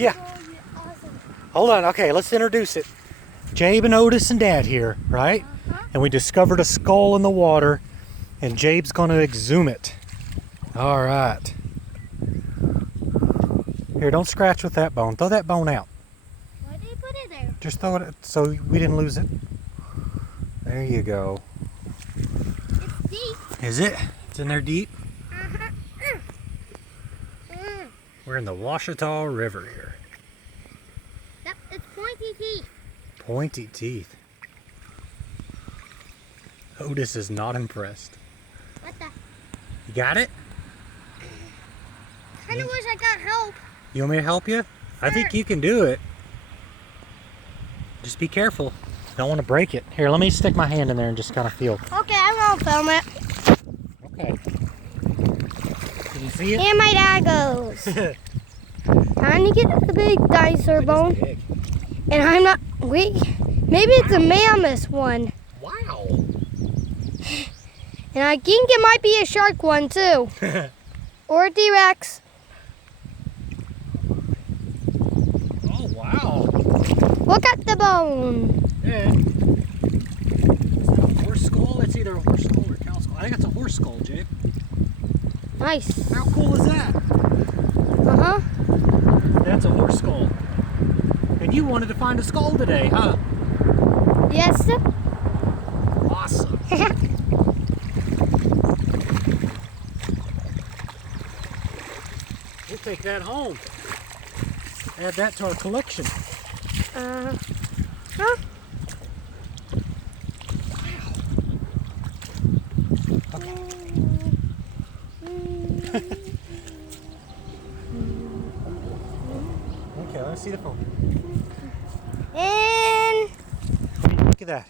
Yeah. Awesome. Hold on. Okay, let's introduce it. Jabe and Otis and Dad here, right? And we discovered a skull in the water, and Jabe's going to exhume it. All right. Here, don't scratch with that bone. Throw that bone out. Why did you put it there? Just throw it so we didn't lose it. There you go. It's deep. Is it? It's in there deep? Mm. We're in the Washita River here. Yep, it's pointy teeth. Pointy teeth. Otis is not impressed. What the? You got it? Kinda wish I got help. You want me to help you? I think you can do it. Just be careful. Don't want to break it. Here, let me stick my hand in there and just kind of feel. Okay, I'm gonna film it. Okay. Can you see it? Here my dad goes. Trying to get the big dinosaur bone. Big. And I'm not. Wait. Maybe it's a mammoth one. Wow. And I think it might be a shark one too. Or a T-Rex. Oh, wow. Look at the bone. Yeah. Is that a horse skull? It's either a horse skull or a cow skull. I think it's a horse skull, Jabe. Nice. How cool is that? Uh-huh. That's a horse skull. And you wanted to find a skull today, huh? Yes. Awesome. We'll take that home. Add that to our collection. Huh? Okay. Okay, let's see the phone. And Look at that.